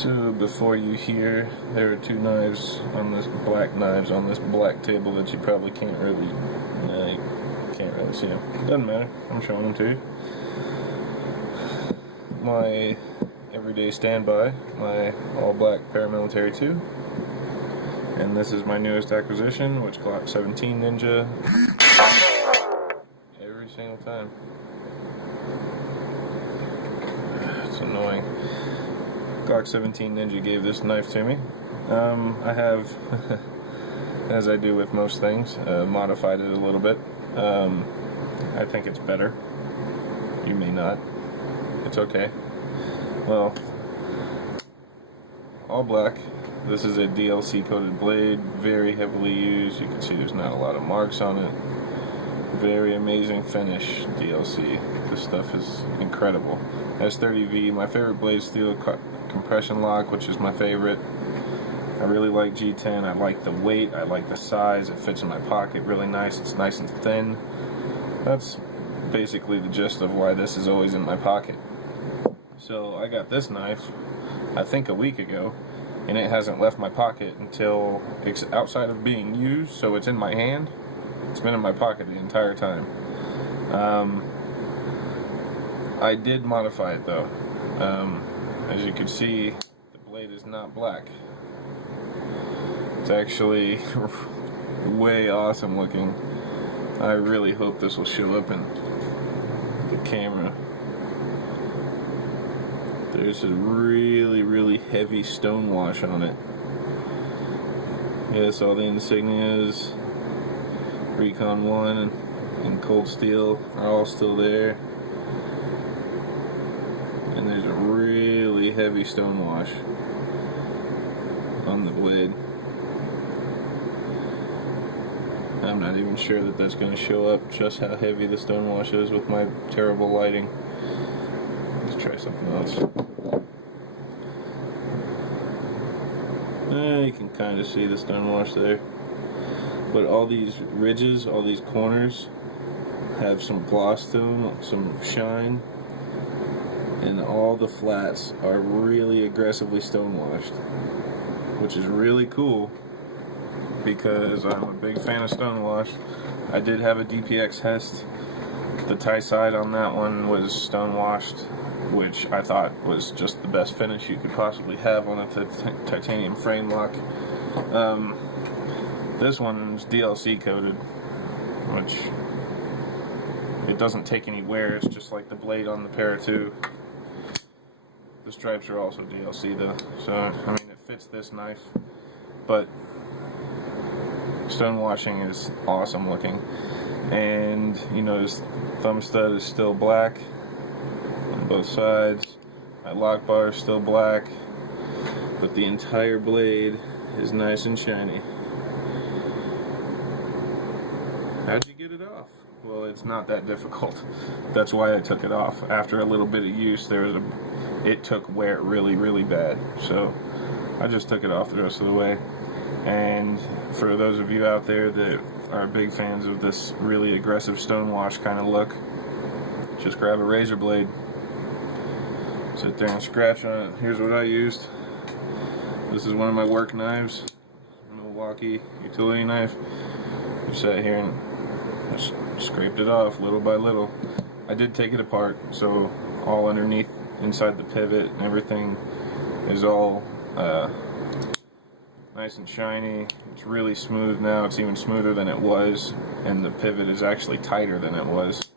So before you hear, there are two knives on this black table that you probably can't really see them. Doesn't matter. I'm showing them to you. My everyday standby, my all black paramilitary 2, and this is my newest acquisition, which Glock 17 Ninja. Every single time. It's annoying. Glock 17 Ninja gave this knife to me. I have, as I do with most things, modified it a little bit. I think it's better. You may not. It's okay. Well, all black. This is a DLC coated blade, very heavily used. You can see there's not a lot of marks on it. Very amazing finish DLC. This stuff is incredible. S30V, my favorite blade steel compression lock, which is my favorite. I really like G10. I like the weight. I like the size. It fits in my pocket really nice. It's nice and thin. That's basically the gist of why this is always in my pocket. So I got this knife, I think a week ago, and it hasn't left my pocket until it's outside of being used, so it's in my hand. It's been in my pocket the entire time. I did modify it though. As you can see, the blade is not black. It's actually way awesome looking. I really hope this will show up in the camera. There's a really heavy stone wash on it. Yes, all the insignias, Recon 1 and Cold Steel are all still there. And there's a really heavy stone wash on the blade. I'm not even sure that that's going to show up just how heavy the stone wash is with my terrible lighting. Let's try something else. You can kind of see the stone wash there. But all these ridges, all these corners have some gloss to them, some shine. And all the flats are really aggressively stone washed, which is really cool because I'm a big fan of stone wash. I did have a DPX Hest. The tie side on that one was stone washed, which I thought was just the best finish you could possibly have on a titanium frame lock. This one's DLC coated, which it doesn't take any wear. It's just like the blade on the Para 2. The stripes are also DLC though, so I mean it fits this knife, but stone washing is awesome looking. And you notice thumb stud is still black on both sides. My lock bar is still black, but the entire blade is nice and shiny. How'd you get it off? Well, it's not that difficult. That's why I took it off. After a little bit of use, it took wear really bad. So I just took it off the rest of the way. And for those of you out there that are big fans of this really aggressive stone wash kind of look, just grab a razor blade, sit there and scratch on it. Here's what I used. This is one of my work knives, a Milwaukee utility knife. I sat here and just scraped it off little by little. I did take it apart, so all underneath, inside the pivot and everything is all nice and shiny. It's really smooth now. It's even smoother than it was, and the pivot is actually tighter than it was.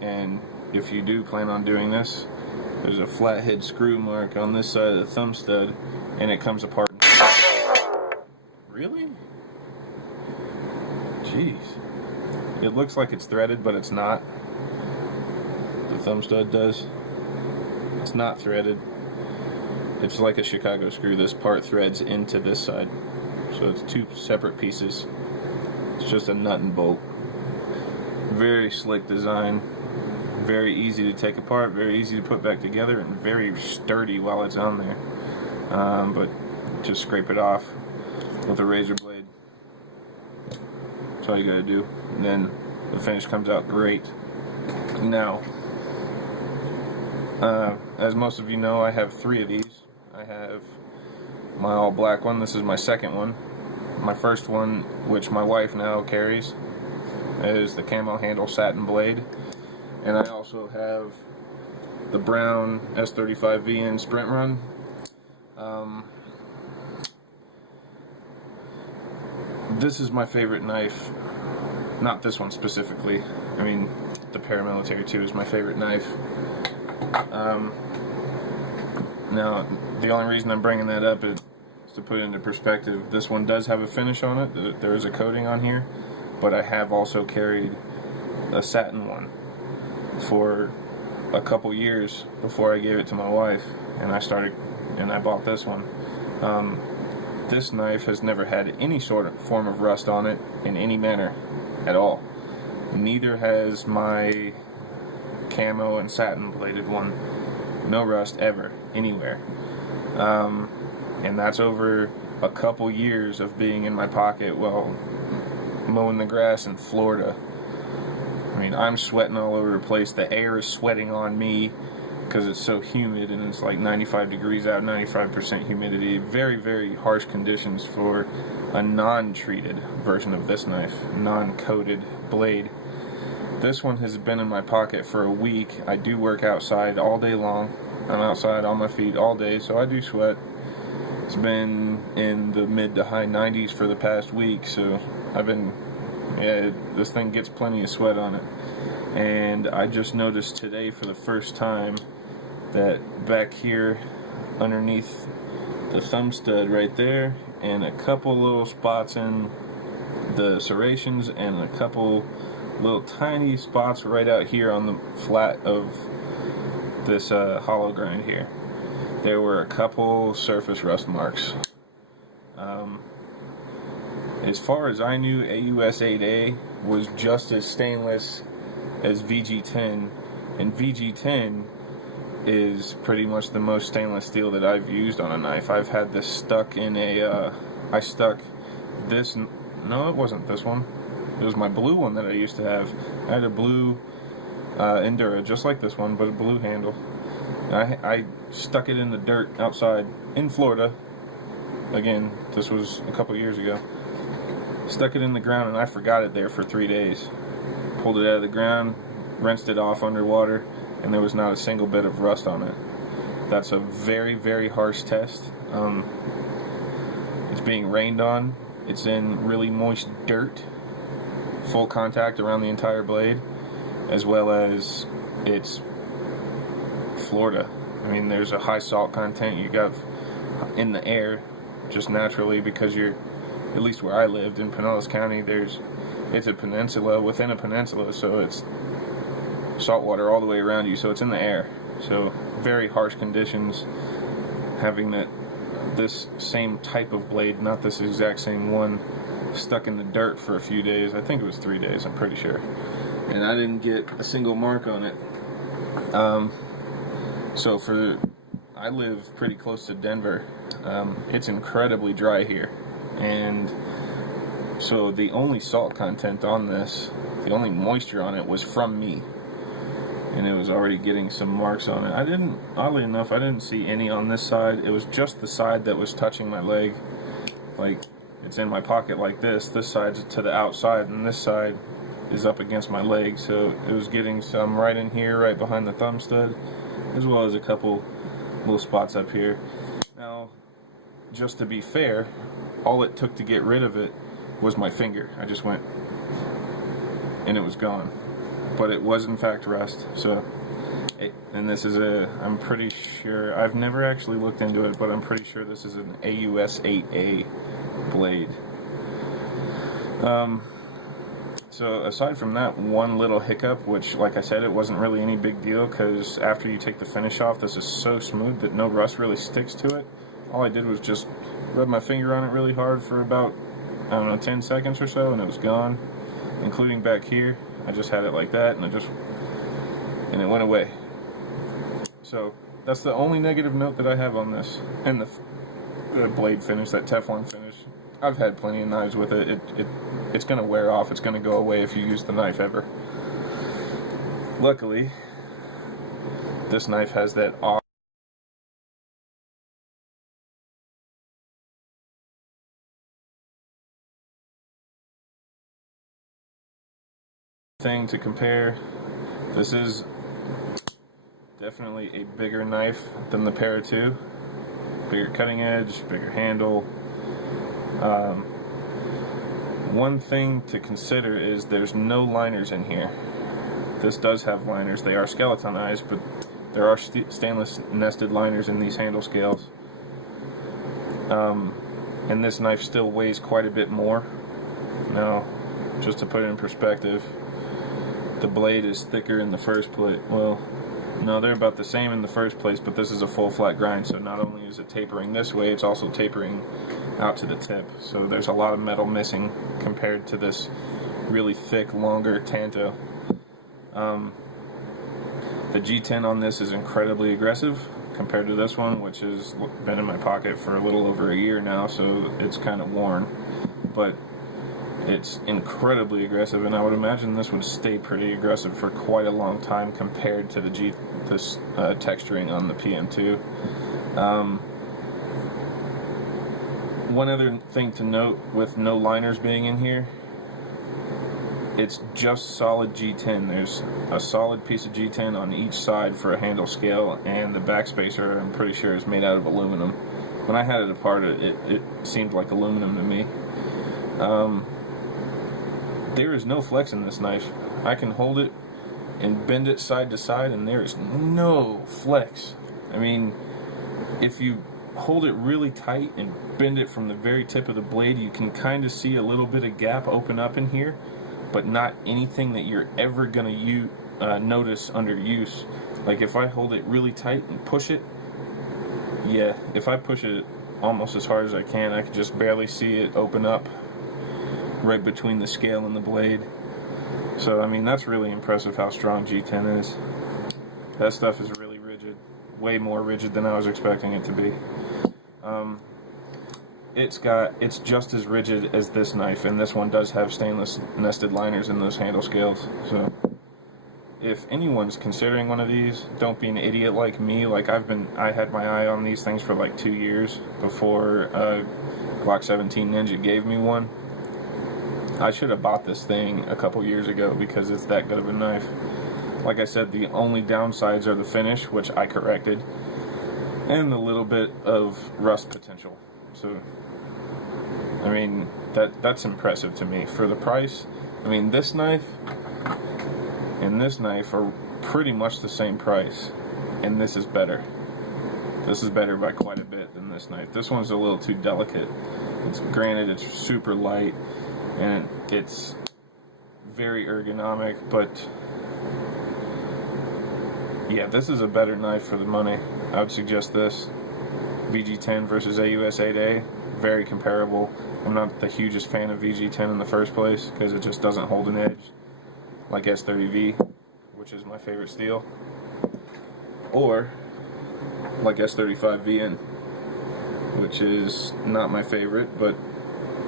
And if you do plan on doing this, there's a flathead screw mark on this side of the thumb stud, and it comes apart. Really? Jeez. It looks like it's threaded, but it's not. The thumb stud does. It's not threaded. It's like a Chicago screw. This part threads into this side. So it's two separate pieces. It's just a nut and bolt. Very slick design. Very easy to take apart, very easy to put back together, and very sturdy while it's on there. But just scrape it off with a razor blade. That's all you gotta do. And then the finish comes out great. Now, as most of you know, I have 3 of these. I have my all black one. This is my second one. My first one, which my wife now carries, is the camo handle satin blade. And I also have the brown S35V in Sprint Run. This is my favorite knife. Not this one specifically. I mean, the paramilitary 2 is my favorite knife. Now, the only reason I'm bringing that up is to put it into perspective. This one does have a finish on it. There is a coating on here, but I have also carried a satin one for a couple years before I gave it to my wife, and I bought this one. This knife has never had any sort of form of rust on it in any manner at all. Neither has my camo and satin bladed one. No rust ever, anywhere. And that's over a couple years of being in my pocket while mowing the grass in Florida. I mean, I'm sweating all over the place. The air is sweating on me because it's so humid, and it's like 95 degrees out, 95% humidity. Very, very harsh conditions for a non-treated version of this knife, non-coated blade. This one has been in my pocket for a week. I do work outside all day long. I'm outside on my feet all day, so I do sweat. It's been in the mid to high 90s for the past week, so this thing gets plenty of sweat on it. And I just noticed today for the first time that back here underneath the thumb stud right there, and a couple little spots in the serrations, and a couple little tiny spots right out here on the flat of this hollow grind here, there were a couple surface rust marks. As far as I knew, AUS 8A was just as stainless as VG10, and VG10 is pretty much the most stainless steel that I've used on a knife. I've had this stuck in no, it wasn't this one. It was my blue one that I used to have. I had a blue Endura, just like this one, but a blue handle. I stuck it in the dirt outside in Florida. Again, this was a couple years ago. Stuck it in the ground, and I forgot it there for 3 days. Pulled it out of the ground, rinsed it off underwater, and there was not a single bit of rust on it. That's a very, very harsh test. It's being rained on. It's in really moist dirt, full contact around the entire blade, as well as it's Florida. I mean, there's a high salt content you got in the air just naturally, because at least where I lived in Pinellas County, it's a peninsula within a peninsula, so it's saltwater all the way around you, so it's in the air. So very harsh conditions. Having this same type of blade, not this exact same one, stuck in the dirt for a few days. I think it was 3 days, I'm pretty sure. And I didn't get a single mark on it. I live pretty close to Denver. It's incredibly dry here. And so the only salt content on this, the only moisture on it, was from me. And it was already getting some marks on it. Oddly enough, I didn't see any on this side. It was just the side that was touching my leg. Like, it's in my pocket like this. This side's to the outside, and this side is up against my leg. So it was getting some right in here, right behind the thumb stud, as well as a couple little spots up here. Now, just to be fair, all it took to get rid of it was my finger. I just went, and it was gone. But it was in fact rust. So, and this is I'm pretty sure, I've never actually looked into it, but I'm pretty sure this is an AUS 8A blade. So aside from that one little hiccup, which, like I said, it wasn't really any big deal, because after you take the finish off, this is so smooth that no rust really sticks to it. All I did was just rub my finger on it really hard for about, 10 seconds or so, and it was gone, including back here. I just had it like that, and it went away. So that's the only negative note that I have on this. And the blade finish, that Teflon finish, I've had plenty of knives with it. It's going to wear off. It's going to go away if you use the knife ever. Luckily, this knife has that thing to compare, this is definitely a bigger knife than the Para 2. Bigger cutting edge, bigger handle. One thing to consider is there's no liners in here. This does have liners. They are skeletonized, but there are stainless nested liners in these handle scales. And this knife still weighs quite a bit more. Now, just to put it in perspective, the blade is thicker in the first place. Well, no, they're about the same in the first place, but this is a full flat grind, so not only is it tapering this way, it's also tapering out to the tip. So there's a lot of metal missing compared to this really thick, longer Tanto. The G10 on this is incredibly aggressive compared to this one, which has been in my pocket for a little over a year now, so it's kind of worn. But it's incredibly aggressive, and I would imagine this would stay pretty aggressive for quite a long time compared to this texturing on the PM2. One other thing to note, with no liners being in here, it's just solid G10. There's a solid piece of G10 on each side for a handle scale, and the backspacer, I'm pretty sure, is made out of aluminum. When I had it apart, it seemed like aluminum to me. There is no flex in this knife. I can hold it and bend it side to side, and there is no flex. I mean, if you hold it really tight and bend it from the very tip of the blade, you can kind of see a little bit of gap open up in here, but not anything that you're ever going to notice under use. Like if I hold it really tight and push it, yeah, if I push it almost as hard as I can just barely see it open up right between the scale and the blade. So I mean, that's really impressive how strong G10 is. That stuff is really rigid, way more rigid than I was expecting it to be. It's just as rigid as this knife, and this one does have stainless nested liners in those handle scales. So if anyone's considering one of these, don't be an idiot like me. Like I had my eye on these things for like 2 years before Glock 17 Ninja gave me one. I should have bought this thing a couple years ago because it's that good of a knife. Like I said, the only downsides are the finish, which I corrected, and a little bit of rust potential. So, I mean, that's impressive to me. For the price, I mean, this knife and this knife are pretty much the same price, and this is better. This is better by quite a bit than this knife. This one's a little too delicate. Granted, it's super light, and it's very ergonomic, but yeah, this is a better knife for the money. I would suggest this. VG10 versus AUS 8A, very comparable. I'm not the hugest fan of VG10 in the first place because it just doesn't hold an edge like S30V, which is my favorite steel, or like S35VN, which is not my favorite, but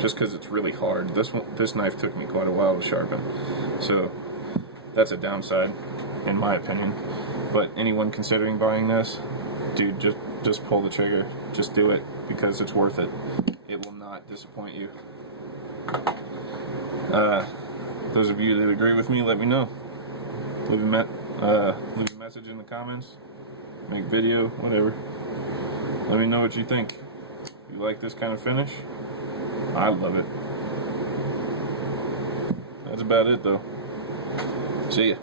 just because it's really hard. This knife took me quite a while to sharpen, so that's a downside in my opinion. But anyone considering buying this, dude, just pull the trigger. Just do it, because it's worth it. It will not disappoint you. Those of you that agree with me, let me know. Leave a message in the comments, make a video, whatever. Let me know what you think. You like this kind of finish? I love it. That's about it, though. See ya.